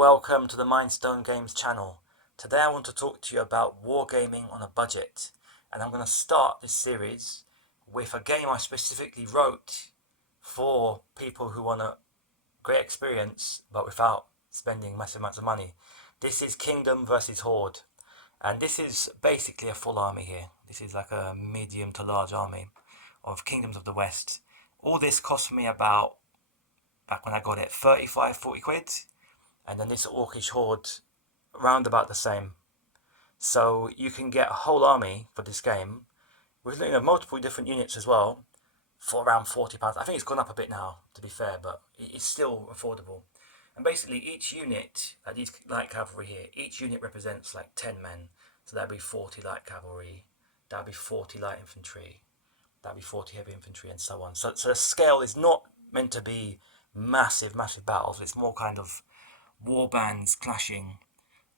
welcome to the Mindstone Games channel. Today I want to talk to you about wargaming on a budget, and I'm going to start this series with a game I specifically wrote for people who want a great experience but without spending massive amounts of money. This is Kingdom versus Horde, and this is basically a full army here. This is like a medium to large army of Kingdoms of the West. All this cost me about, back when I got it, 40 quid. And then this Orcish Horde around about the same. So you can get a whole army for this game with multiple different units as well for around £40. I think it's gone up a bit now, to be fair, but it's still affordable. And basically each unit, these light cavalry here, each unit represents like 10 men. So that'd be 40 light cavalry, that'd be 40 light infantry, that'd be 40 heavy infantry, and so on. So the scale is not meant to be massive battles. It's more kind of war bands clashing,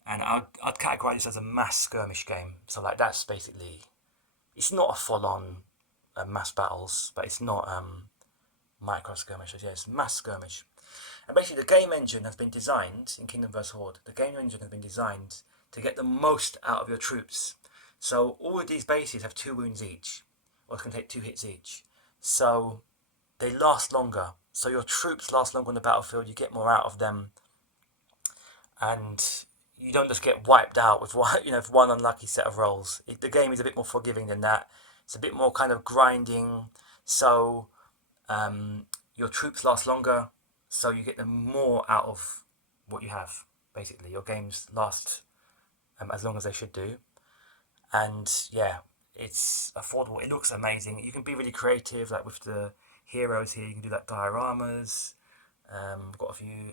and I'd categorize this as a mass skirmish game. So like that's basically, it's not a full-on mass battles, but it's not micro skirmishes. Yeah, it's mass skirmish. And basically the game engine has been designed in Kingdom vs Horde. The game engine has been designed to get the most out of your troops. So all of these bases have 2 wounds each, or it can take 2 hits each. So they last longer. So your troops last longer on the battlefield. You get more out of them. And you don't just get wiped out with one unlucky set of rolls. The game is a bit more forgiving than that. It's a bit more kind of grinding. So your troops last longer. So you get more out of what you have. Basically, your games last as long as they should do. And yeah, it's affordable. It looks amazing. You can be really creative, like with the heroes here. You can do like dioramas. Got a few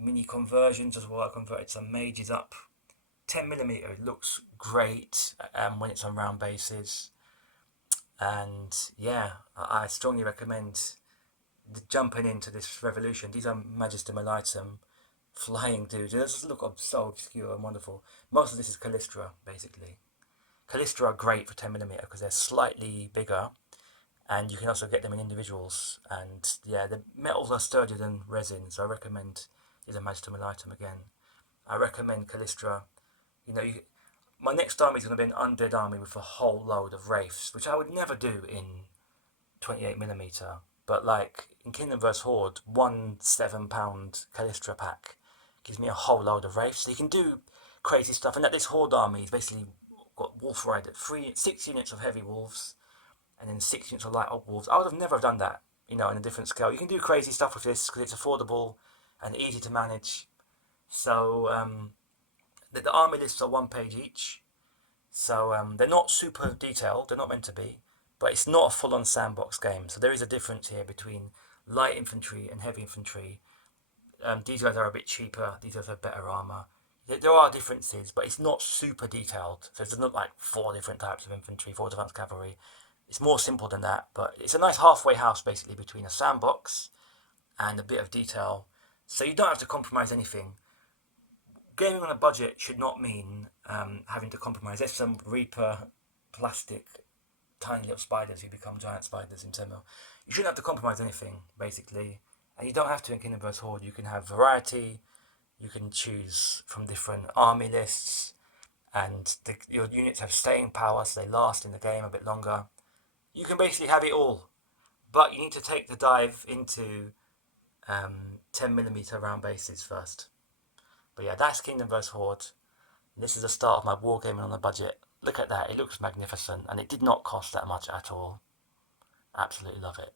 mini conversions as well. I converted some mages up. 10mm, it looks great when it's on round bases. And yeah, I strongly recommend jumping into this revolution. These are Magister Militum flying dudes. They just look so obscure and wonderful. Most of this is Callistra, basically. Callistra are great for 10mm because they're slightly bigger, and you can also get them in individuals. And yeah, the metals are sturdier than resin, so I recommend is a Magister Militum again. I recommend Callistra. My next army is going to be an undead army with a whole load of wraiths, which I would never do in 28mm. But like in Kingdom vs Horde, one £7 Callistra pack gives me a whole load of wraiths. So you can do crazy stuff. And that this Horde army is basically got Wolf Rider, 6 units of heavy wolves, and then 6 units of light old wolves. I would have never done that, in a different scale. You can do crazy stuff with this because it's affordable and easy to manage. So the army lists are 1 page each. So they're not super detailed. They're not meant to be. But it's not a full-on sandbox game. So there is a difference here between light infantry and heavy infantry. These guys are a bit cheaper. These guys have better armor. There are differences, but it's not super detailed. So it's not like 4 different types of infantry, 4 advanced cavalry. It's more simple than that. But it's a nice halfway house, basically, between a sandbox and a bit of detail. So you don't have to compromise anything. Gaming on a budget should not mean having to compromise. There's some Reaper plastic tiny little spiders who become giant spiders in 10mm. You shouldn't have to compromise anything, basically. And you don't have to in Kingdom vs Horde. You can have variety. You can choose from different army lists. And your units have staying power, so they last in the game a bit longer. You can basically have it all. But you need to take the dive into 10mm round bases first. But yeah, that's Kingdom vs Horde. And this is the start of my wargaming on a budget. Look at that, it looks magnificent, and it did not cost that much at all. Absolutely love it.